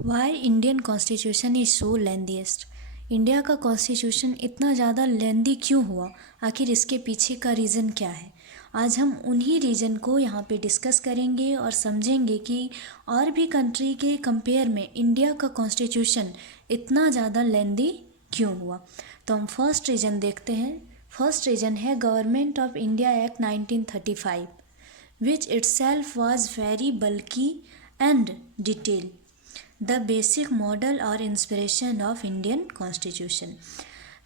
Y Indian constitution is so lengthiest. India का constitution इतना ज़्यादा लेंदी क्यों हुआ? आखिर इसके पीछे का रीज़न क्या है? आज हम उन्हीं रीज़न को यहाँ पे डिस्कस करेंगे और समझेंगे कि और भी कंट्री के कंपेयर में इंडिया का कॉन्स्टिट्यूशन इतना ज़्यादा लेंदी क्यों हुआ। तो हम फर्स्ट रीज़न देखते हैं। फर्स्ट रीज़न है government of India act 1935, which itself was very bulky and detailed, the basic model और इंस्पिरेशन ऑफ इंडियन कॉन्स्टिट्यूशन।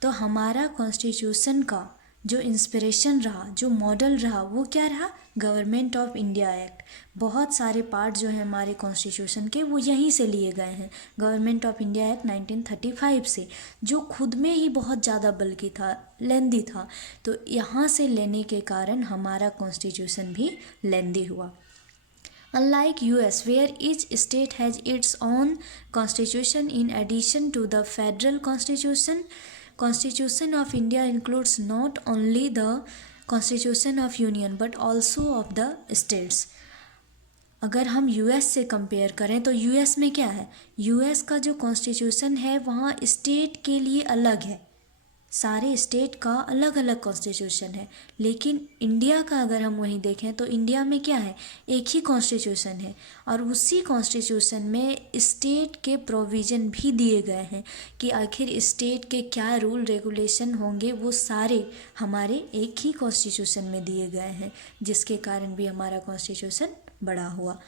तो हमारा कॉन्स्टिट्यूशन का जो इंस्पिरेशन रहा, जो मॉडल रहा, वो क्या रहा? Government of India act. बहुत सारे पार्ट जो हैं हमारे कॉन्स्टिट्यूशन के वो यहीं से लिए गए हैं, गवर्नमेंट ऑफ इंडिया एक्ट 1935 से, जो खुद में ही बहुत ज़्यादा बल्कि था, लेंदी था। तो यहाँ से लेने के कारण हमारा कॉन्स्टिट्यूशन भी लेंदी हुआ। Unlike US, where each state has its own constitution in addition to the federal constitution, Constitution of India includes not only the Constitution of Union but also of the states. अगर हम US से compare करें तो US में क्या है? US का जो कॉन्स्टिट्यूशन है वहाँ स्टेट के लिए अलग है, सारे स्टेट का अलग अलग कॉन्स्टिट्यूशन है। लेकिन इंडिया का अगर हम वहीं देखें तो इंडिया में क्या है? एक ही कॉन्स्टिट्यूशन है और उसी कॉन्स्टिट्यूशन में स्टेट के प्रोविज़न भी दिए गए हैं कि आखिर स्टेट के क्या रूल रेगुलेशन होंगे, वो सारे हमारे एक ही कॉन्स्टिट्यूशन में दिए गए हैं, जिसके कारण भी हमारा कॉन्स्टिट्यूशन बड़ा हुआ।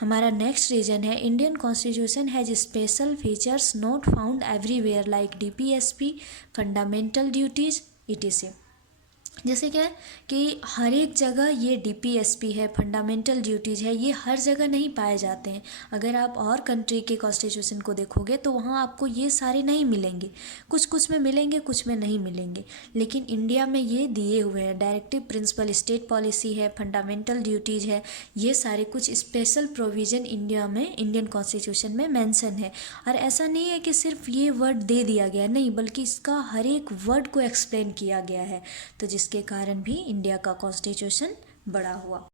हमारा नेक्स्ट रीजन है Indian constitution has special features not found everywhere like DPSP, fundamental duties etc। जैसे क्या है कि हर एक जगह ये डीपीएसपी है, फंडामेंटल ड्यूटीज़ है, ये हर जगह नहीं पाए जाते हैं। अगर आप और कंट्री के कॉन्स्टिट्यूशन को देखोगे तो वहाँ आपको ये सारे नहीं मिलेंगे, कुछ कुछ में मिलेंगे, कुछ में नहीं मिलेंगे। लेकिन इंडिया में ये दिए हुए हैं, डायरेक्टिव प्रिंसिपल, स्टेट पॉलिसी है, फंडामेंटल ड्यूटीज़ है, ये सारे कुछ स्पेशल प्रोविज़न इंडिया में, इंडियन कॉन्स्टिट्यूशन में मेंशन है। और ऐसा नहीं है कि सिर्फ ये वर्ड दे दिया गया, नहीं, बल्कि इसका हर एक वर्ड को एक्सप्लेन किया गया है, तो जिसके कारण भी इंडिया का कॉन्स्टिट्यूशन बड़ा हुआ।